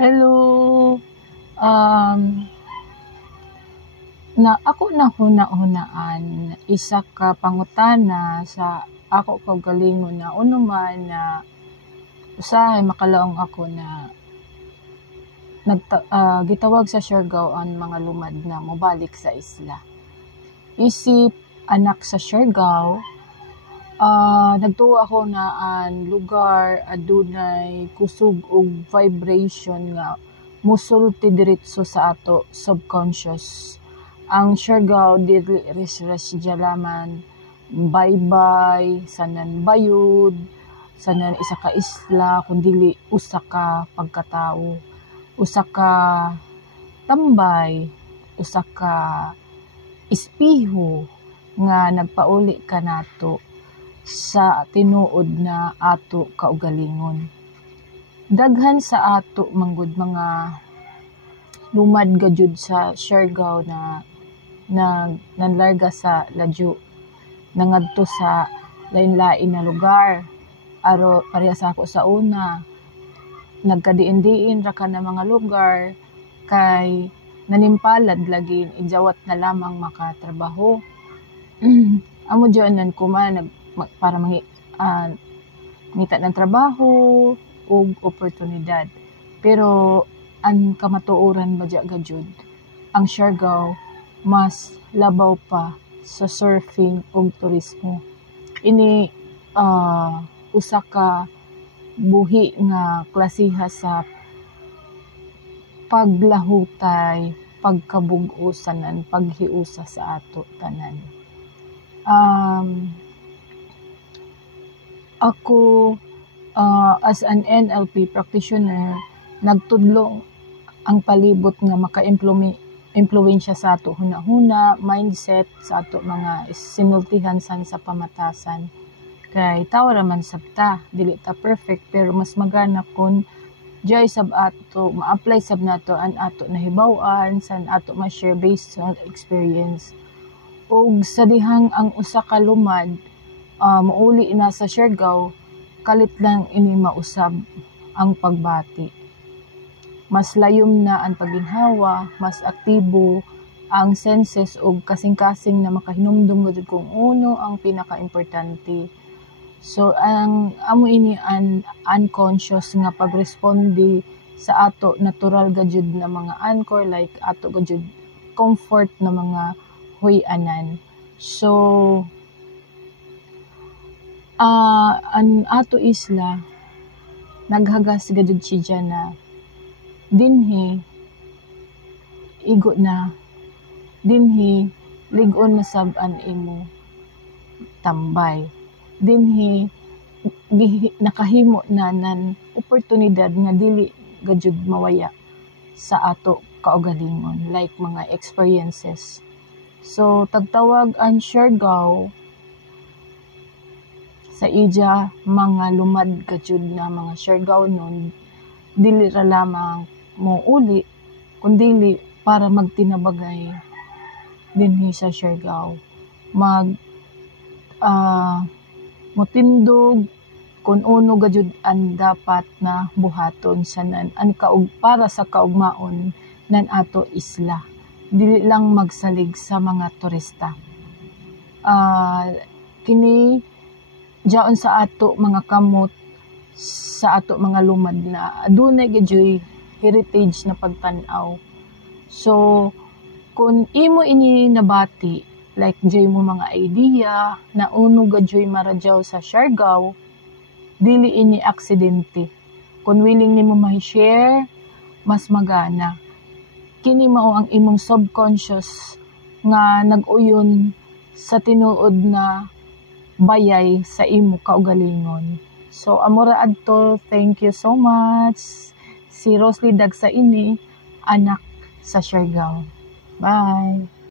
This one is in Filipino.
Hello. Um, ako na hunahunaan isa ka pangutana sa ako kaugalingon na uno man na usahay makalaong ako na gitawag sa Siargao ang mga lumad na mobalik sa isla. Isip anak sa Siargao, nagtuo ako na ang lugar adunay kusog og vibration nga musulti diretso sa ato subconscious. Ang Siargao dili res jalaman baybay, sanan bayud, sanan isa ka isla kundili usa ka pagkatao, usa ka tambay, usa ka espiho nga nagpauli kanato sa tinuod na ato kaugalingon. Daghan sa ato manggod mga lumad gajud sa Siargao na nanlarga sa Ladyo, nangadto sa lain-lain na lugar. Aro pareha sa ako sa una, nagkadiin-diin ra ka na mga lugar kay nanimpalad lagi ijawat na lamang makatrabaho. Amo diyan ko man para mangita ng trabaho o oportunidad. Pero ang kamatuoran ba diya gajud, ang Siargao mas labaw pa sa surfing ug turismo. Ini usa ka buhi nga klasiha sa paglahutay, pagkabug-osanan, paghiusa sa ato tanan. Ako as an NLP practitioner, nagtudlong ang palibot nga maka-impluwensya sa ato hunahuna, mindset sa ato mga sinultihan sa pamatasan. Kay tawa raman sabta, dili ta perfect pero mas magana kun jay sab ato ma-apply sab nato ang ato nahibaw-an san ato ma-share based on experience. Ug sa dihang ang usa ka lumad mauli na sa Siargao, kalit lang ini mausab ang pagbati. Mas layom na ang pagginhawa, mas aktibo ang senses ug kasing-kasing na makahinumdum gud kung uno ang pinaka-importante. So ang amo ini an unconscious nga pagresponde sa ato natural gajud na mga anchor, like ato gajud comfort na mga huy-anan. So ang ato isla naghagas gajud siya na dinhi igo na, dinhi lig-on na sab an imo tambay, dinhi nakahimo na nan oportunidad nga dili gajud mawaya sa ato kaugalingon, like mga experiences. So tagtawag ang Siargao sa ija mga lumad gajud na mga Siargaonon, dili ra lamang mo uli kundili para magtinabagay dinhi sa Siargao, motindog kung uno gajud ang dapat na buhaton sanan ang para sa kaugmaon nan ato isla, dili lang magsalig sa mga turista. Kini jaon sa ato mga kamot, sa ato mga lumad na adunay gajud heritage na pagtan-aw. So kung imo ini nabati, like joy mo mga idea na uno gajud maradyaw sa Siargao, dili ini aksidente. Kung willing nimo ma-share, mas magana. Kini mao ang imong subconscious nga nag-uyon sa tinuod na bayay sa imo kaugalingon. So amora adto, thank you so much. Si Rosely Dagsa ini, anak sa Siargao. Bye.